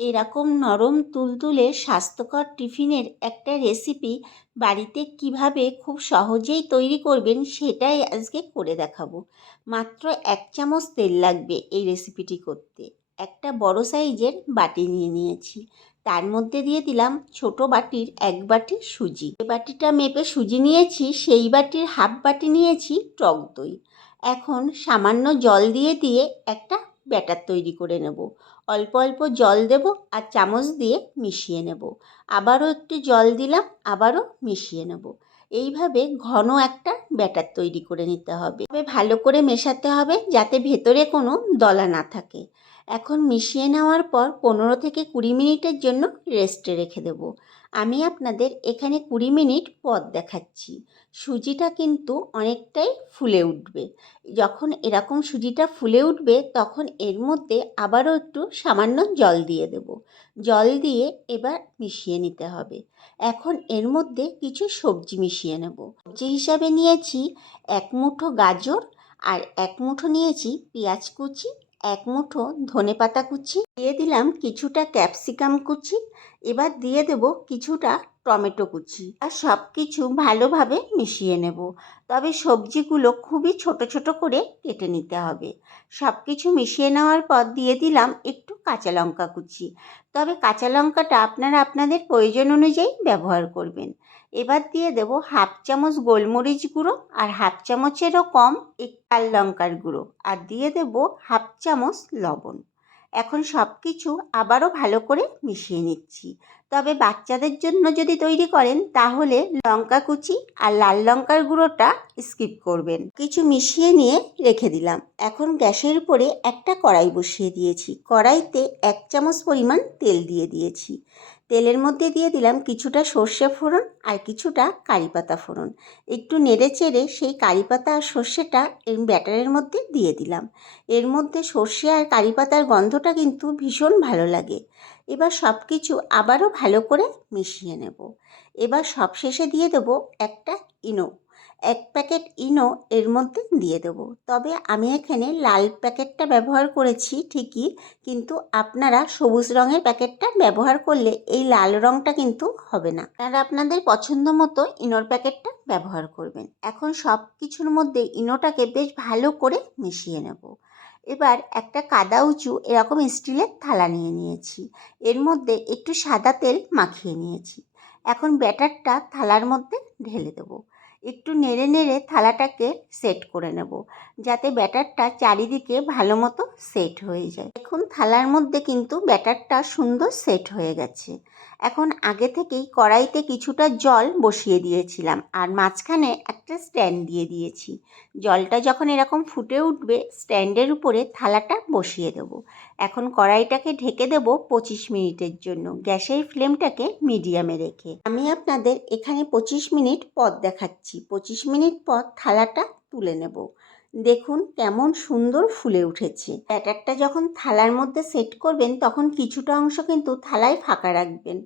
এরকম নরম তুলতুলে স্বাস্থ্যকর টিফিনের একটা রেসিপি বাড়িতে কীভাবে খুব সহজেই তৈরি করবেন সেটাই আজকে করে দেখাবো। মাত্র এক চামচ তেল লাগবে এই রেসিপিটি করতে। একটা বড় সাইজের বাটি নিয়ে নিয়েছি। তার মধ্যে দিয়ে দিলাম ছোট বাটির এক বাটি সুজি। যে বাটিটা মেপে সুজি নিয়েছি সেই বাটির হাফ বাটি নিয়েছি টক দই। এখন সামান্য জল দিয়ে দিয়ে একটা ব্যাটার তৈরি করে নেব। অল্প অল্প জল দেব আর চামচ দিয়ে মিশিয়ে নেব। আবারও একটু জল দিলাম, আবারও মিশিয়ে নেব। এইভাবে ঘন একটা ব্যাটার তৈরি করে নিতে হবে। ভালো করে মেশাতে হবে যাতে ভেতরে কোনো দলা না থাকে। এখন মিশিয়ে নেওয়ার পর পনেরো থেকে কুড়ি মিনিটের জন্য রেস্টে রেখে দেব। আমি আপনাদের এখানে কুড়ি মিনিট পর দেখাচ্ছি। সুজিটা কিন্তু অনেকটাই ফুলে উঠবে। যখন এরকম সুজিটা ফুলে উঠবে, তখন এর মধ্যে আবারও একটু সামান্য জল দিয়ে দেব। জল দিয়ে এবার মিশিয়ে নিতে হবে। এখন এর মধ্যে কিছু সবজি মিশিয়ে নেব। সবজি হিসাবে নিয়েছি এক মুঠো গাজর আর এক মুঠো নিয়েছি পেঁয়াজ কুচি এক মুঠো ধনে পাতা কুচি দিয়ে দিলাম কিছুটা ক্যাপসিকাম কুচি, এবার দিয়ে দেব কিছুটা টমেটো কুচি আর সব কিছু ভালোভাবে মিশিয়ে নেব। তবে সবজিগুলো খুবই ছোট ছোট করে কেটে নিতে হবে। সব কিছু মিশিয়ে নেওয়ার পর দিয়ে দিলাম একটু কাঁচা লঙ্কা কুচি। তবে কাঁচা লঙ্কাটা আপনারা আপনাদের প্রয়োজন অনুযায়ী ব্যবহার করবেন। এবার দিয়ে দেব হাফ চামচ গোলমরিচ গুঁড়ো আর হাফ চামচেরও কম এক লাল লঙ্কার গুঁড়ো। আর দিয়ে দেব হাফ চামচ লবণ। এখন সব কিছু আবারও ভালো করে মিশিয়ে নিচ্ছি। তবে বাচ্চাদের জন্য যদি তৈরি করেন, তাহলে লঙ্কা কুচি আর লাল লঙ্কার গুঁড়োটা স্কিপ করবেন। কিছু মিশিয়ে নিয়ে রেখে দিলাম। এখন গ্যাসের উপরে একটা কড়াই বসিয়ে দিয়েছি। কড়াইতে এক চামচ পরিমাণ তেল দিয়ে দিয়েছি। তেলের মধ্যে দিয়ে দিলাম কিছুটা সর্ষে ফোড়ন আর কিছুটা কারি পাতা ফোড়ন। একটু নেড়ে চেড়ে সেই কারি পাতা আর সর্ষেটা এই ব্যাটারের মধ্যে দিয়ে দিলাম। এর মধ্যে সর্ষে আর কারি পাতার গন্ধটা কিন্তু ভীষণ ভালো লাগে। এবার সব কিছু আবারও ভালো করে মিশিয়ে নেব। এবার সব শেষে দিয়ে দেবো একটা ইনো এক প্যাকেট ইনো এর মধ্যে দিয়ে দেবো। তবে আমি এখানে লাল প্যাকেটটা ব্যবহার করেছি ঠিকই, কিন্তু আপনারা সবুজ রঙের প্যাকেটটা ব্যবহার করলে এই লাল রঙটা কিন্তু হবে না। আপনারা আপনাদের পছন্দ মতো ইনোর প্যাকেটটা ব্যবহার করবেন। এখন সব কিছুর মধ্যে ইনোটাকে বেশ ভালো করে মিশিয়ে নেব। এবার একটা কাদা উঁচু এরকম স্টিলের থালা নিয়ে নিয়েছি। এর মধ্যে একটু সাদা তেল মাখিয়ে নিয়েছি। এখন ব্যাটারটা থালার মধ্যে ঢেলে দেবো। একটু নেড়ে নেড়ে থালাটাকে সেট করে নেব, যাতে ব্যাটারটা চারিদিকে ভালো মতো সেট হয়ে যায়। দেখুন, থালার মধ্যে কিন্তু ব্যাটারটা সুন্দর সেট হয়ে গেছে। এখন আগে থেকেই কড়াইতে কিছুটা জল বসিয়ে দিয়েছিলাম আর মাঝখানে একটা স্ট্যান্ড দিয়ে দিয়েছি। জলটা যখন এরকম ফুটে উঠবে স্ট্যান্ডের উপরে থালাটা বসিয়ে দেব। এখন কড়াইটাকে ঢেকে দেব পঁচিশ মিনিটের জন্য, গ্যাসের ফ্লেমটাকে মিডিয়ামে রেখে। আমি আপনাদের এখানে পঁচিশ মিনিট পর দেখাচ্ছি। পঁচিশ মিনিট পর থালাটা তুলে নেব। দেখুন কেমন সুন্দর ফুলে উঠেছে। ব্যাটারটা যখন থালার মধ্যে সেট করবেন, তখন কিছুটা অংশ কিন্তু থালায় ফাঁকা রাখবেন।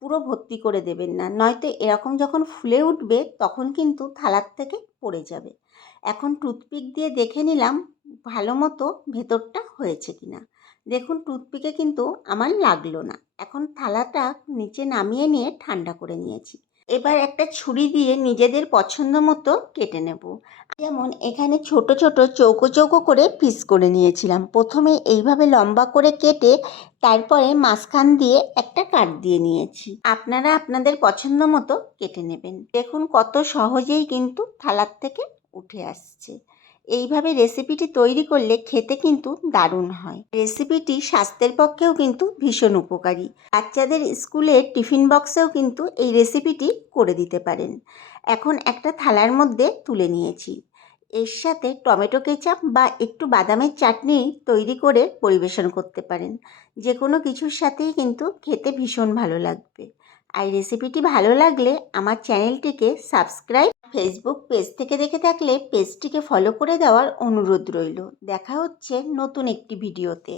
পুরো ভর্তি করে দেবেন না। নয়তো এরকম যখন ফুলে উঠবে, তখন কিন্তু থালার থেকে পড়ে যাবে। এখন টুথপিক দিয়ে দেখে নিলাম ভালো মতো ভেতরটা হয়েছে কিনা। দেখুন টুথপিকে কিন্তু আমার লাগল না। এখন থালাটা নিচে নামিয়ে নিয়ে ঠান্ডা করে নিয়েছি। এবার একটা ছুরি দিয়ে নিজেদের পছন্দ মতো কেটে নেব। যেমন এখানে ছোট ছোট চৌকো চৌকো করে পিস করে নিয়েছিলাম। প্রথমে এইভাবে লম্বা করে কেটে তারপরে মাঝখান দিয়ে একটা কাট দিয়ে নিয়েছি। আপনারা আপনাদের পছন্দ মতো কেটে নেবেন। দেখুন কত সহজেই কিন্তু থালার থেকে উঠে আসছে। এইভাবে রেসিপিটি তৈরি করলে খেতে কিন্তু দারুণ হয়। রেসিপিটি স্বাস্থ্যের পক্ষেও কিন্তু ভীষণ উপকারী। বাচ্চাদের স্কুলের টিফিন বক্সেও কিন্তু এই রেসিপিটি করে দিতে পারেন। এখন একটা থালার মধ্যে তুলে নিয়েছি। এর সাথে টমেটো কেচাপ বা একটু বাদামের চাটনি তৈরি করে পরিবেশন করতে পারেন। যে কোনো কিছুর সাথেই কিন্তু খেতে ভীষণ ভালো লাগবে। আর রেসিপিটি ভালো লাগলে আমার চ্যানেলটিকে সাবস্ক্রাইব ফেসবুক পেজ থেকে দেখে থাকলে পেজটিকে ফলো করে দেওয়ার অনুরোধ রইল। দেখা হচ্ছে নতুন একটি ভিডিওতে